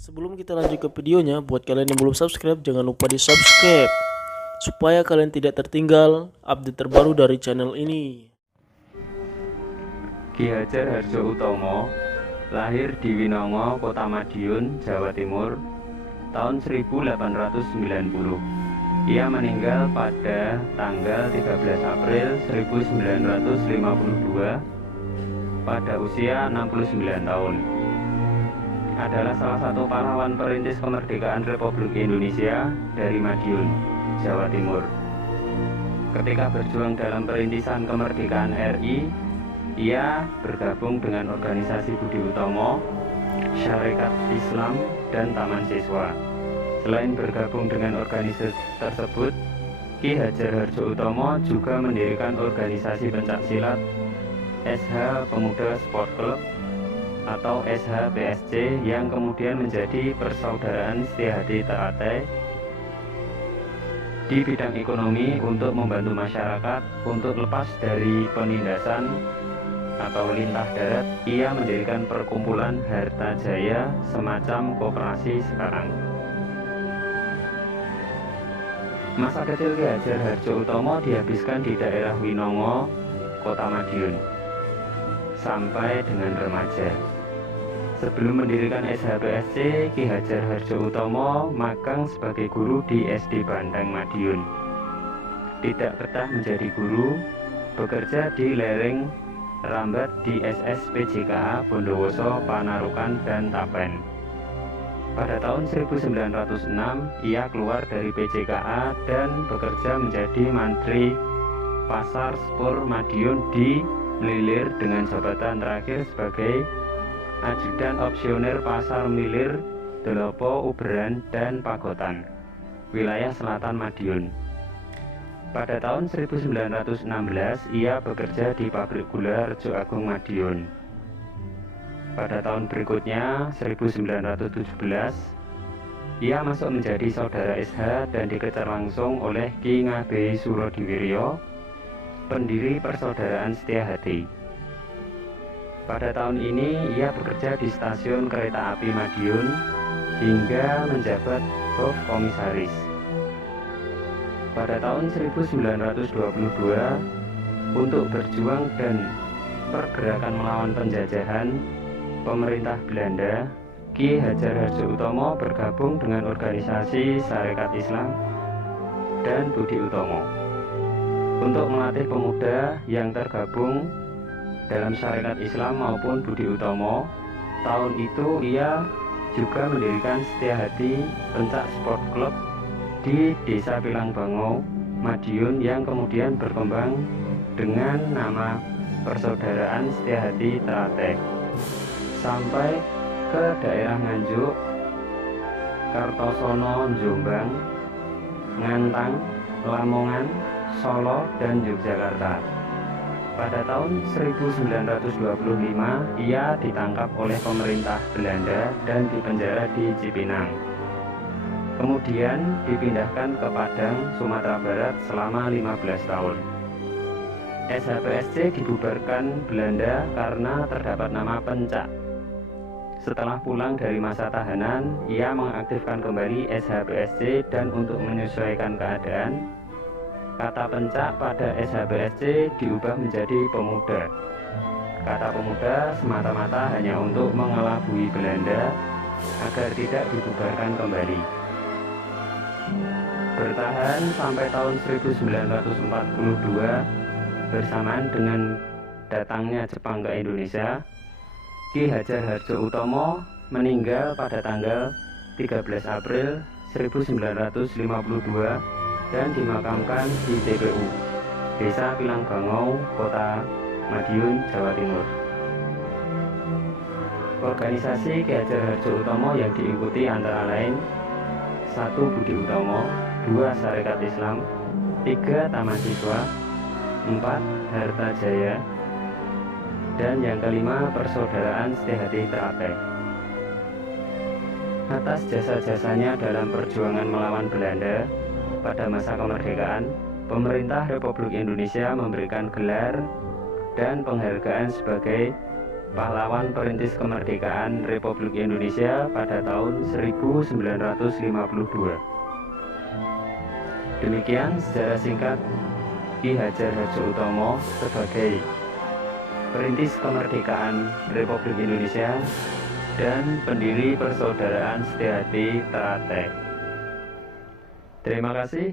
Sebelum kita lanjut ke videonya, buat kalian yang belum subscribe, jangan lupa di subscribe supaya kalian tidak tertinggal update terbaru dari channel ini. Ki Hajar Hardjoatomo lahir di Winongo, Kota Madiun, Jawa Timur, tahun 1890. Ia meninggal pada tanggal 13 April 1952 pada usia 69 tahun. Adalah salah satu pahlawan perintis kemerdekaan Republik Indonesia dari Madiun, Jawa Timur. Ketika berjuang dalam perintisan kemerdekaan RI, ia bergabung dengan organisasi Budi Utomo, Syarikat Islam, dan Taman Siswa. Selain bergabung dengan organisasi tersebut, Ki Hajar Hardjoatomo juga mendirikan organisasi pencaksilat SH Pemuda Sport Club atau SHPSC yang kemudian menjadi Persaudaraan Setiahati Teratai di bidang ekonomi untuk membantu masyarakat untuk lepas dari penindasan atau lintah darat. Ia mendirikan perkumpulan Harta Jaya, semacam koperasi sekarang. Masa kecil Ki Hajar Hardjoatomo dihabiskan di daerah Winongo, Kota Madiun, sampai dengan remaja. Sebelum mendirikan SHPSC, Ki Hajar Hardjoatomo magang sebagai guru di SD Bandang Madiun. Tidak betah menjadi guru, bekerja di lereng Rambat di SSPJKA Bondowoso, Panarukan, dan Tapen. Pada tahun 1906, ia keluar dari PJKA dan bekerja menjadi Mantri Pasar Spur Madiun di Mlilir dengan jabatan terakhir sebagai Ajudan Opsioner Pasar Mlilir, Delopo, Uberan, dan Pagotan, wilayah selatan Madiun. Pada tahun 1916, ia bekerja di pabrik gula Rejo Agung Madiun. Pada tahun berikutnya, 1917, ia masuk menjadi saudara SH dan dikejar langsung oleh Ki Ngabei Surodiwiryo, pendiri Persaudaraan Setiahati. Pada tahun ini, ia bekerja di stasiun kereta api Madiun hingga menjabat Prof. Komisaris. Pada tahun 1922, untuk berjuang dan pergerakan melawan penjajahan pemerintah Belanda, Ki Hajar Hardjoatomo bergabung dengan organisasi Syarikat Islam dan Budi Utomo untuk melatih pemuda yang tergabung dalam Syarikat Islam maupun Budi Utomo. Tahun itu ia juga mendirikan Setiahati Pencak Sport Club di Desa Pilangbango, Madiun, yang kemudian berkembang dengan nama Persaudaraan Setiahati Teratai sampai ke daerah Nganjuk, Kartosono, Jombang, Ngantang, Lamongan, Solo, dan Yogyakarta. Pada tahun 1925, ia ditangkap oleh pemerintah Belanda dan dipenjara di Cipinang. Kemudian dipindahkan ke Padang, Sumatera Barat selama 15 tahun. SHPSC dibubarkan Belanda karena terdapat nama pencak. Setelah pulang dari masa tahanan, ia mengaktifkan kembali SHPSC dan untuk menyesuaikan keadaan, kata pencak pada SHPSC diubah menjadi pemuda. Kata pemuda semata-mata hanya untuk mengelabui Belanda agar tidak dibubarkan kembali. Bertahan sampai tahun 1942 bersamaan dengan datangnya Jepang ke Indonesia. Ki Hajar Hardjoatomo meninggal pada tanggal 13 April 1952 dan dimakamkan di TPU Desa Pilangbango, Kota Madiun, Jawa Timur. Organisasi Ki Hajar Hardjoatomo yang diikuti antara lain 1. Budi Utomo, 2. Syarikat Islam, 3. Taman Siswa, 4. Harta Jaya, dan yang kelima Persaudaraan Setiahati Teratai. Atas jasa-jasanya dalam perjuangan melawan Belanda pada masa kemerdekaan, pemerintah Republik Indonesia memberikan gelar dan penghargaan sebagai pahlawan perintis kemerdekaan Republik Indonesia pada tahun 1952. Demikian sejarah singkat Ki Hajar Hadjoutama sebagai perintis kemerdekaan Republik Indonesia dan pendiri Persaudaraan Setiahati Teratai. Terima kasih.